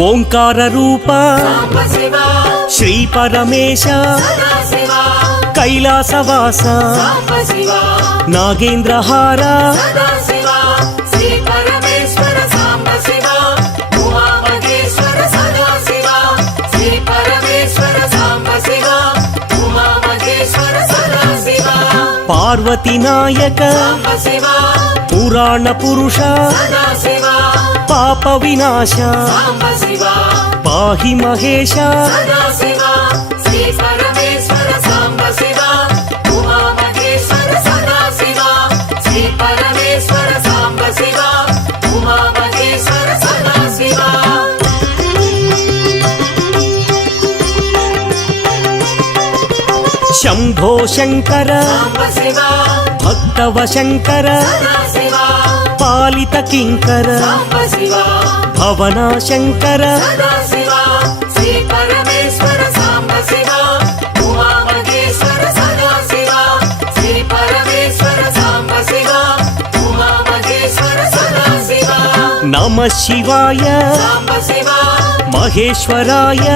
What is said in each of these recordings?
ఓంకార రూప శ్రీ పరమేశ కైలాసవాస నాగేంద్రహార పార్వతీ నాయక పురాణ పురుష పాప వినాశ పాహి మహేశ శంభో శంకర భక్తవ శంకర పాలిత కింకర భవన శంకర నమ శివాయ మహేశ్వరాయ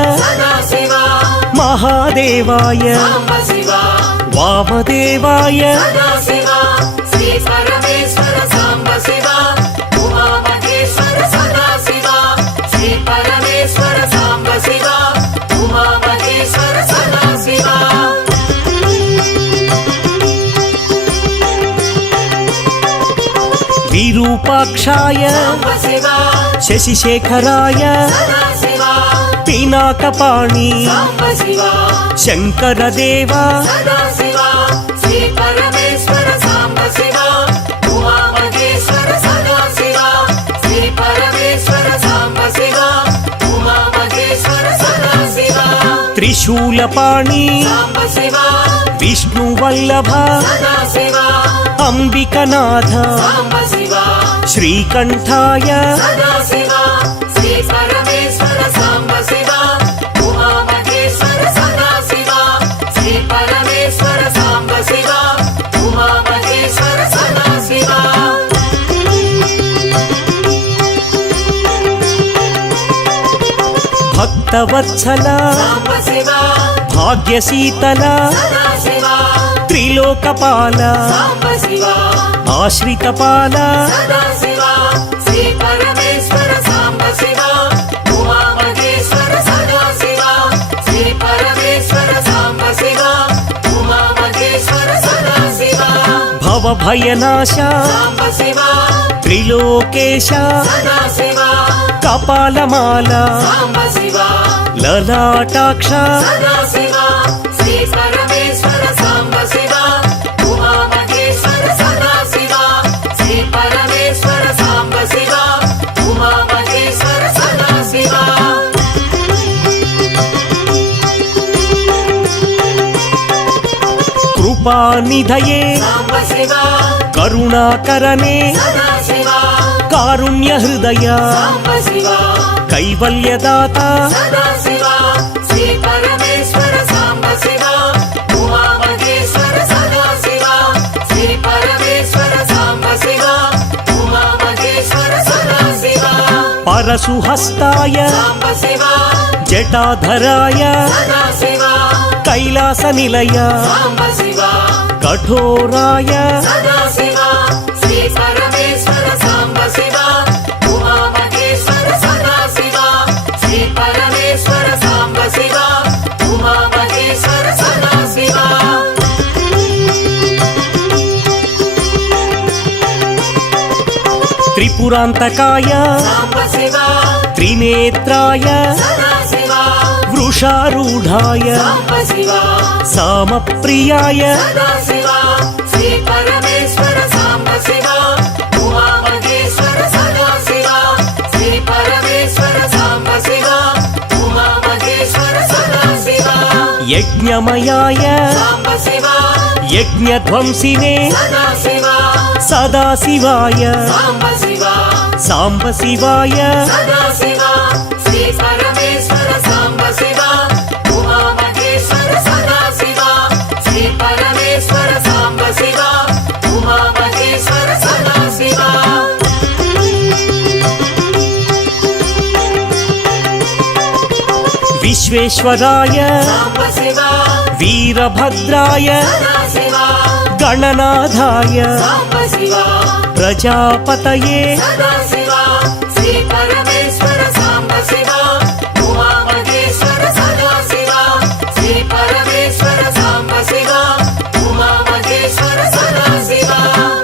మహాదేవాయ వామదేవాయ విరూపాక్షాయ శశిశేఖరాయ పినాకపాణి శంకరదేవ త్రిశూలపాణి విష్ణువల్లభ అంబికనాథ శ్రీకంఠాయ భక్తవత్సల భాగ్యశీతల త్రిలోకపాల ఆశ్రితపాల భవభయనాశ త్రిలోకేశ కపాలమాల లలాటాక్ష కృపానిధయే కరుణాకరనే కారుణ్య హృదయ కైవల్యదాత పరశుహస్తాయ జటాధరాయ కైలాస నిలయ కఠోరాయ త్రిపురాంతకాయ త్రినేత్రాయ వృషారూఢాయ సామప్రియాయ యజ్ఞమయాయ యజ్ఞధ్వంసినే సదాశివాయ సాంబశివాయ విశ్వేశ్వరాయ వీరభద్రాయ గణనాథాయ ప్రజాపతయే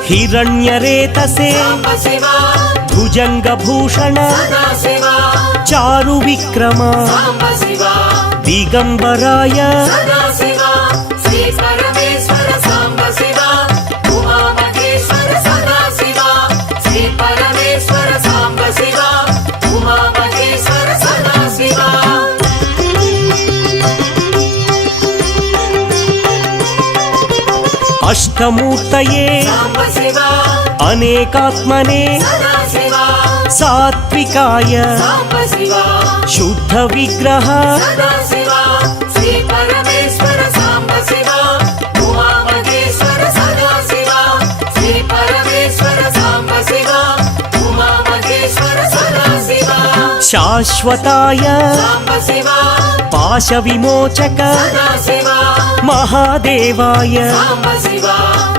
హిరణ్యరేతసే భుజంగభూషణ చారు విక్రమ దిగంబరాయ అష్టమూర్తయే అనేకాత్మనే సాత్వికాయ శుద్ధ విగ్రహ శాశ్వతాయ పాశ విమోచక మహాదేవాయ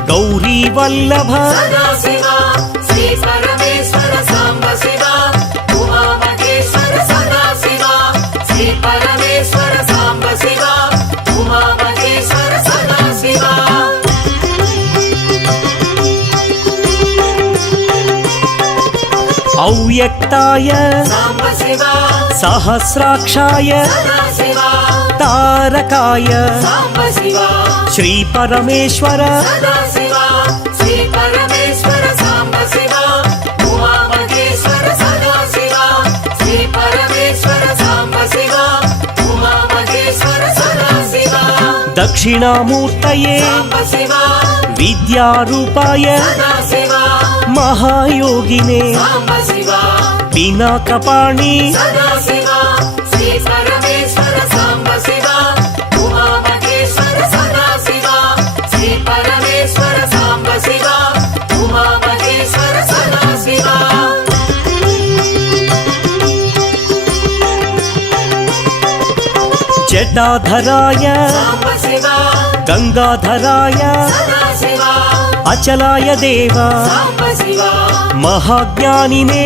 గౌరీ వల్లభ అవ్యక్తాయ సహస్రాక్షాయ తారకాయ శ్రీ పరమేశ్వర దక్షిణామూర్తయే విద్యారూపాయ మహాయోగినే పినాకపాణి జటాధరాయ గంగాధరాయ అచలాయ దేవా మహాజ్ఞానినే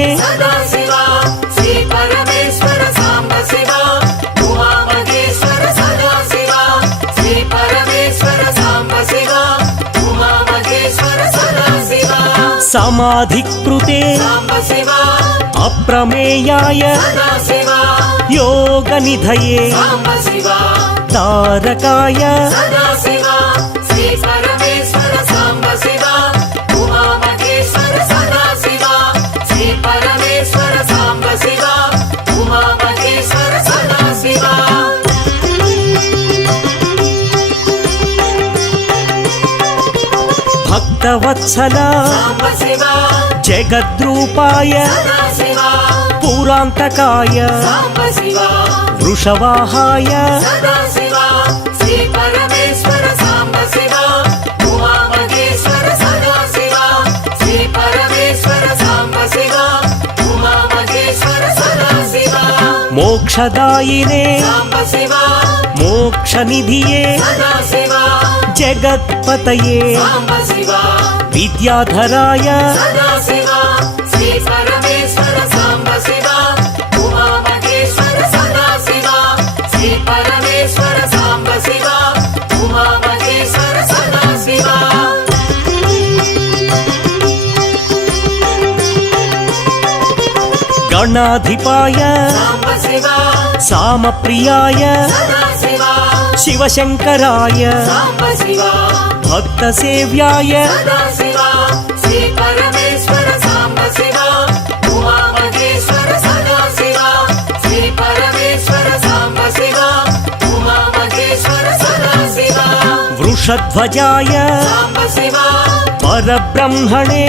సమాధికృతే అప్రమేయాయ యోగనిధయే తారకాయ భక్తవత్సల జగద్రూపాయ పురాంతకాయ వృషవాహాయ మోక్షదాయినే మోక్షనిధియే జగత్పతయే విద్యాధరాయ గణాధిపాయ సామప్రియాయ శివశంకరాయ భక్తసేవ్యాయ వృషధ్వజాయ పరబ్రహ్మణే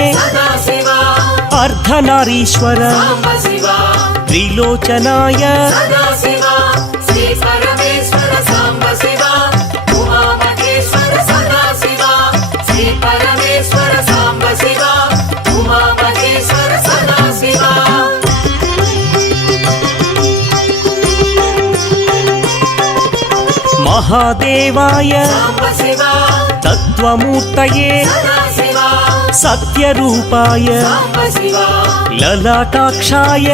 అర్ధనారీశ్వర త్రిలోచనాయ మహాదేవాయ తత్వమూర్తయే సత్యరూపాయ లలాటాక్షాయ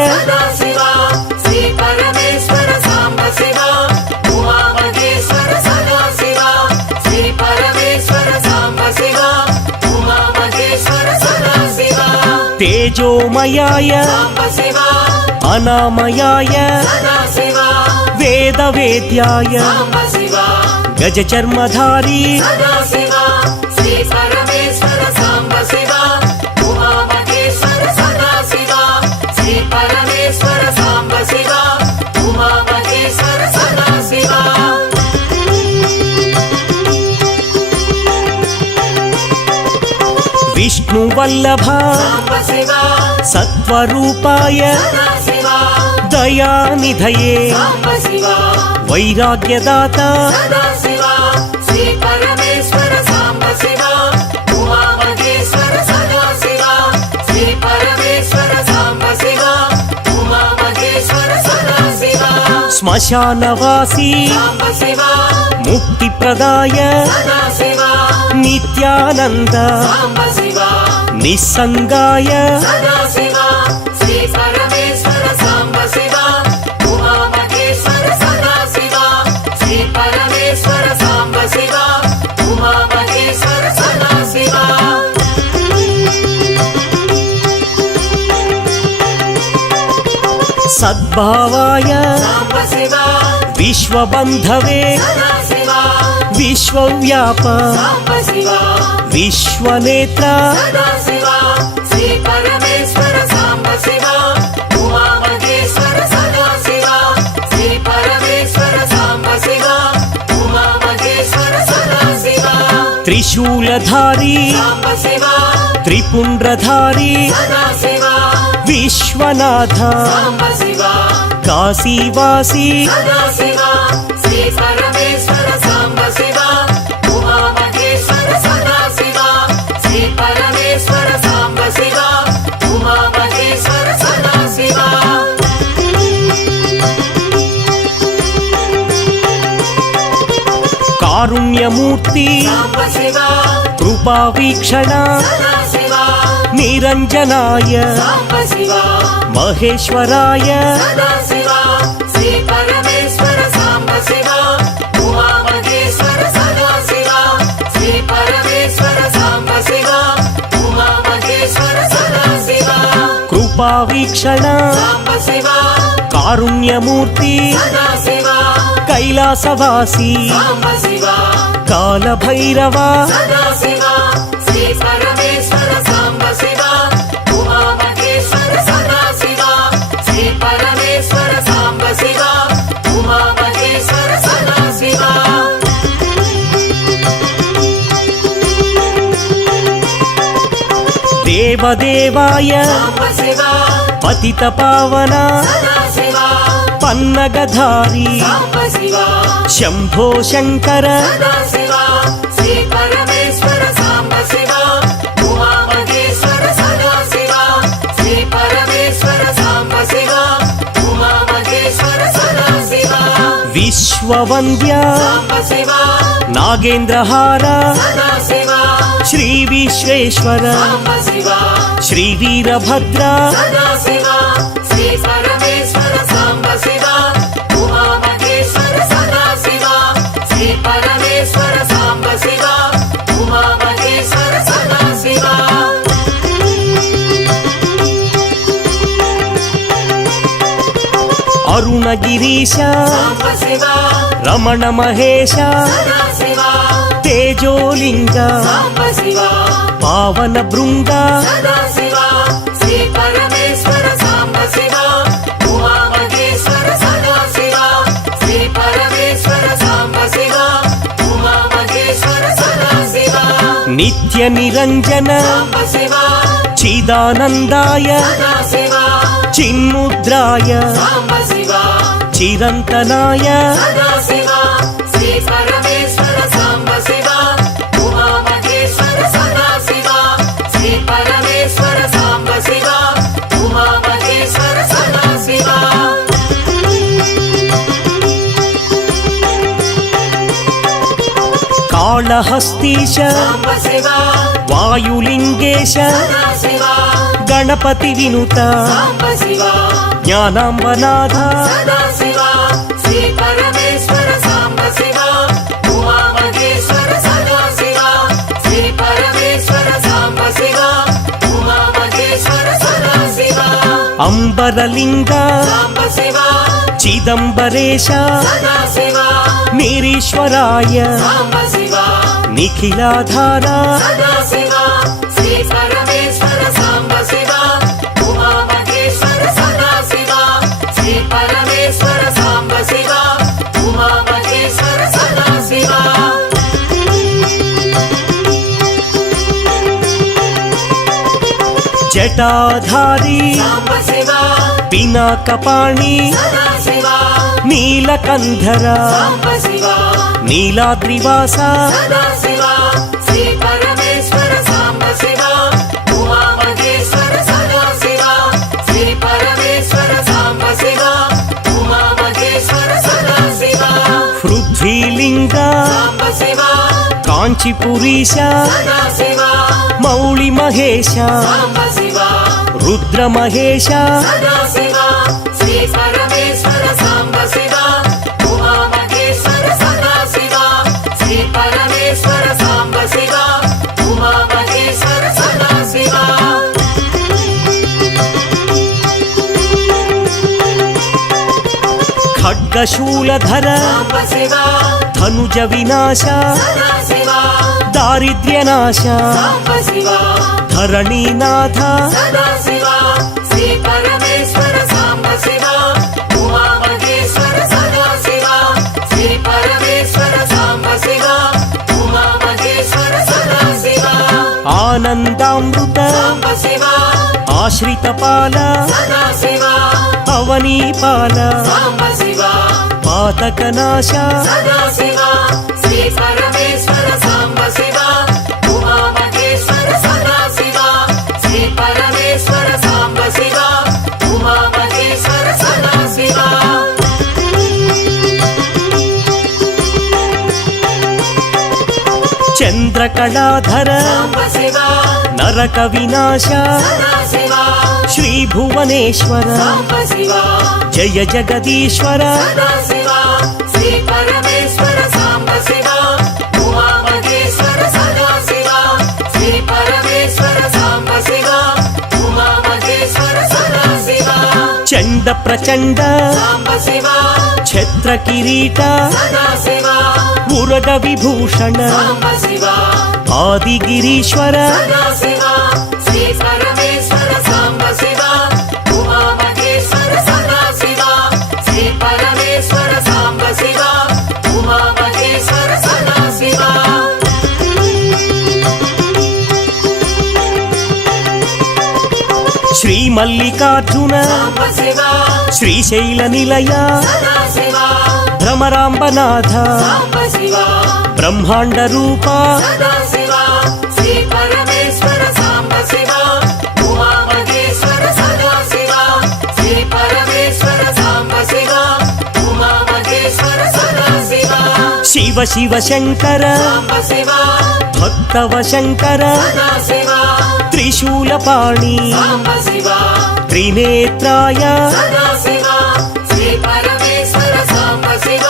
తేజోమయాయ అనామయాయ వేదవేద్యాయ గజచర్మధారీ విష్ణువల్లభ సత్వరూపాయ దయానిధయే వైరాగ్యదాత శ్మశానవాసి ముక్తిప్రదాయ నిత్యానంద నిస్సంగాయ సద్భావాయ విశ్వబంధవే విశ్వవ్యాప విశ్వనేత్ర త్రిశూలధారీ త్రిపుండ్రధారీ విశ్వనాథ కాశీవాసి కారుణ్యమూర్తి కృపావీక్షణ నిరంజనాయ మహేశ్వరాయ కృపావీక్షణ కారుణ్యమూర్తి కైలాసవాసి కాలభైరవ దేవదేవాయ పతిత పావన పన్నగధారి శంభో శంకర విశ్వవంద్య నాగేంద్రహార శ్రీ విశ్వేశ్వర శ్రీ వీరభద్ర అరుణగిరీశ రమణ మహేశ తేజోలింగ పావన బృంద నిత్య నిరంజన చిదానందాయ చిన్ముద్రాయ చిరంతనాయ కాళహస్తీశ సాంబ శివ వాయులింగేశ సదా శివ గణపతి వినుత సాంబ శివ జ్ఞానాంబనాథ సదా శివ శ్రీ పరమేశ్వర సాంబ శివ ఉమా మహేశ్వర సదా శివ శ్రీ పరమేశ్వర సాంబ శివ ఉమా మహేశ్వర సదా శివ అంబరలింగ సాంబ శివ చిదంబరేశ సదా శివ నిరీశ్వరాయ సాంబ శివ నిఖిలాధార సదా శివ శ్రీ పరమేశ్వర సాంబ శివ ఉమా మహేశ్వర సదా శివ శ్రీ పరమేశ్వర సాంబ శివ ఉమా మహేశ్వర సదా శివ జటాధారి సాంబ శివ పినాకపాణి సదా శివ నీలకంధర సాంబ శివ నీలాద్రివాస సదా శివ శ్రీ పరమేశ్వర సాంబ శివ ఉమా మహేశ్వర సదా శివ శ్రీ పరమేశ్వర సాంబ శివ ఉమా మహేశ్వర సదా శివ పృథ్వీలింగ సాంబ శివ కాంచీపురీశ సదా శివ మౌళి మహేశ సాంబ శివ రుద్ర మహేశ సదా శివ శ్రీ పరమేశ్వర సాంబ శివ ఉమా మహేశ్వర సదా శివ శ్రీ పరమేశ్వర సాంబ శివ ఉమా మహేశ్వర సదా శివ ఖడ్గశూలధర సాంబ శివ ధనుజ వినాశ సదా శివ దారిద్ర్యనాశ సాంబ శివ ధరణీనాథ సదా శివ శ్రీ పరమేశ్వర సాంబ శివ ఉమా మహేశ్వర సదా శివ శ్రీ పరమేశ్వర సాంబ శివ ఉమా మహేశ్వర సదా శివ ఆనందామృత సాంబ శివ ఆశ్రితపాల సదా శివ అవనీపాల సాంబ శివ పాతకనాశ సదా శివ శ్రీ పరమేశ్వర సాంబ శివ ఉమా మహేశ్వర సదా శివ శ్రీ పరమేశ్వర సాంబ శివ ఉమా మహేశ్వర సదా శివ చంద్రకళాధర సాంబ శివ నరక వినాశ సదా శివ శ్రీభువనేశ్వర సాంబ శివ జయ జగదీశ్వర సదా శివ శ్రీ పరమేశ్వర సాంబ శివ ఉమా మహేశ్వర సదా శివ శ్రీ పరమేశ్వర సాంబ శివ ఉమా మహేశ్వర సదా శివ చండ ప్రచండ సాంబ శివ ఛత్ర కిరీట సదా శివ ఉరగ విభూషణ సాంబ శివ ఆదిగిరీశ్వర సదా శివ శ్రీ పరమేశ్వర సాంబ శివ ఉమా మహేశ్వర సదా శివ శ్రీ పరమేశ్వర సాంబ శివ ఉమా మహేశ్వర సదా శివ శ్రీ మల్లికార్జున సాంబ శివ శ్రీశైల నిలయ సదా శివ భ్రమరాంబనాథ సాంబ శివ బ్రహ్మాండ రూప సదా శివ శ్రీ పరమేశ్వర సాంబ శివ ఉమా మహేశ్వర సదా శివ శ్రీ పరమేశ్వర సాంబ శివ ఉమా మహేశ్వర సదా శివ శివ శివ శంకర సాంబ శివ భక్తవ శంకర సదా శివ త్రిశూలపాణి సాంబ శివ త్రినేత్రాయ సదా శివ శ్రీ పరమేశ్వర సాంబ శివ